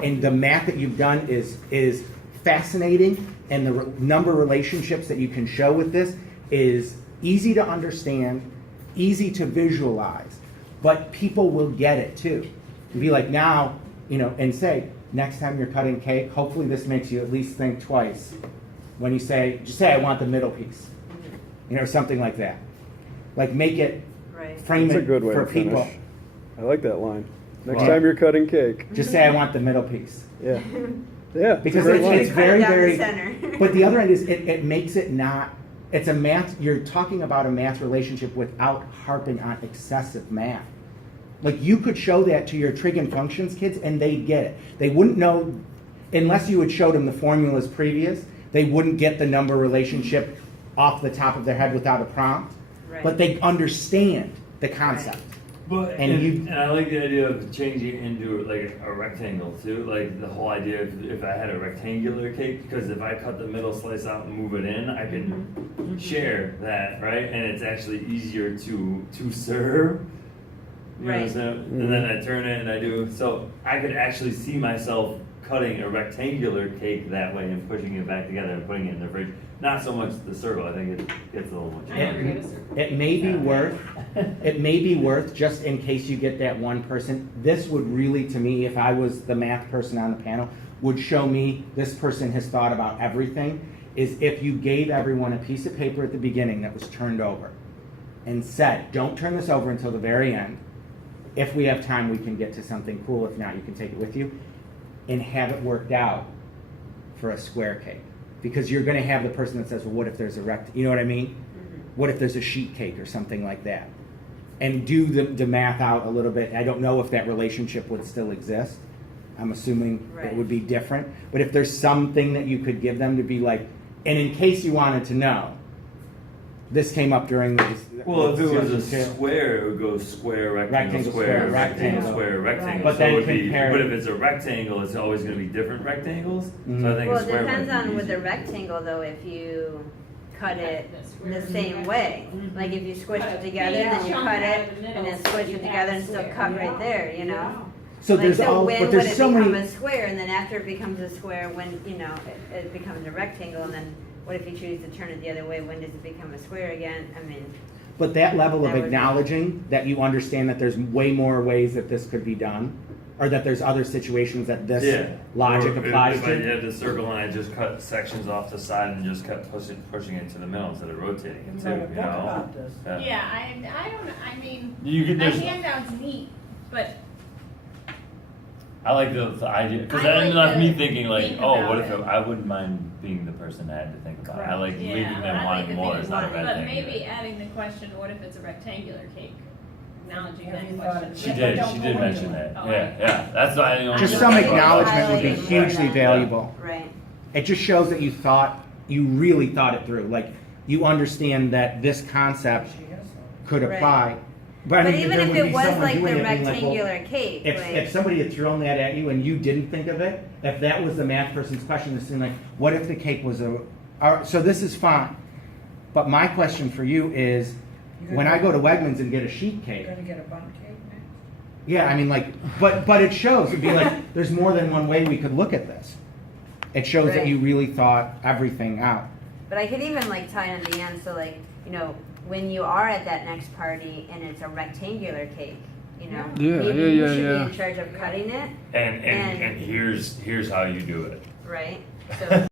And the math that you've done is fascinating, and the number relationships that you can show with this is easy to understand, easy to visualize, but people will get it too. And be like, now, and say, next time you're cutting cake, hopefully this makes you at least think twice when you just say, I want the middle piece, something like that. Like make it, frame That's it a good way for to finish. people. I like that line. Next Well, time you're cutting cake. Just say, I want the middle piece. Yeah. Yeah. Because great line. it's very, Cut it down very, the center. but the other end is it makes it not, it's a math, you're talking about a math relationship without harping on excessive math. Like you could show that to your trig and functions kids and they'd get it. They wouldn't know, unless you had showed them the formulas previous, they wouldn't get the number relationship off the top of their head without a prompt. Right. But they understand the concept. But And and I like the idea of changing it into like a rectangle too. Like the whole idea of if I had a rectangular cake, because if I cut the middle slice out and move it in, I can share that, right? And it's actually easier to serve. You know what I'm Right. saying? And then I turn it and I do. So I could actually see myself cutting a rectangular cake that way and pushing it back together and putting it in the fridge. Not so much the circle. I think it gets a little much. I never get a circle. It may be worth, just in case you get that one person, this would really, to me, if I was the math person on the panel, would show me this person has thought about everything, is if you gave everyone a piece of paper at the beginning that was turned over and said, don't turn this over until the very end. If we have time, we can get to something cool. If not, you can take it with you and have it worked out for a square cake. Because you're going to have the person that says, well, what if there's a you know what I mean? What if there's a sheet cake or something like that? And do the math out a little bit. I don't know if that relationship would still exist. I'm assuming it would be different. But if there's something that you could give them to be like, and in case you wanted to know, this came up during the. Well, if it was a discussion too. square, it would go square, rectangle, Rectangle, square, square, rectangle, rectangle. square, rectangle. But So then it would be, compare- but if it's a rectangle, it's always going to be different rectangles. Mhm. So I think Well, a it square depends might be on with the easier. rectangle though, if you cut it Square the in same the way. rectangle. Like if you squish Cut it a together, big then you chunk cut out it of the middle, and then so squish you it have together a and still square. cut right Yeah. there, you know? Yeah. So Like, there's all, when but there's would it so become many. a square, and then after it becomes a square, when it becomes a rectangle, and then what if you choose to turn it the other way? When does it become a square again? I mean, But that level of That would be- acknowledging that you understand that there's way more ways that this could be done, or that there's other situations that this Yeah. logic Or if- applies if I to. had the circle and I just cut sections off the side and just kept pushing it to the middle instead of rotating it too, Never you thought know? about this. Yeah, I don't, I mean, You could, a there's, handout's neat, but I like the idea, because I that ended like up to me thinking like, think oh, about what if it. I wouldn't mind being the person that had to think about it. I like Yeah, leaving but them I like wanting to more think is not a wanting- bad but thing. maybe adding the question, what if it's a rectangular cake? Acknowledging Have you that thought question. of- She Yeah, did, don't she go did into mention it. that, Oh, yeah, that's the only. Just I some like acknowledgement would be highlighting hugely that. valuable. right. It just shows that you really thought it through. Like, you understand that this concept She has some. could Right. apply. But I mean, even there if would it be was someone like doing the it being like, well, rectangular cake, If like, somebody had thrown that at you and you didn't think of it, if that was the math person's question, it's like, what if the cake was so this is fine. But my question for you is, when I go to Wegmans and get a sheet You're cake, gonna get a bun cake next? yeah, I mean, like, but it shows. It'd be like, there's more than one way we could look at this. It shows that Right. you really thought everything out. but I could even like tie in the end, so like, when you are at that next party and it's a rectangular cake, Yeah, maybe you yeah, should yeah. be in charge of cutting it, And here's how you do it. right? So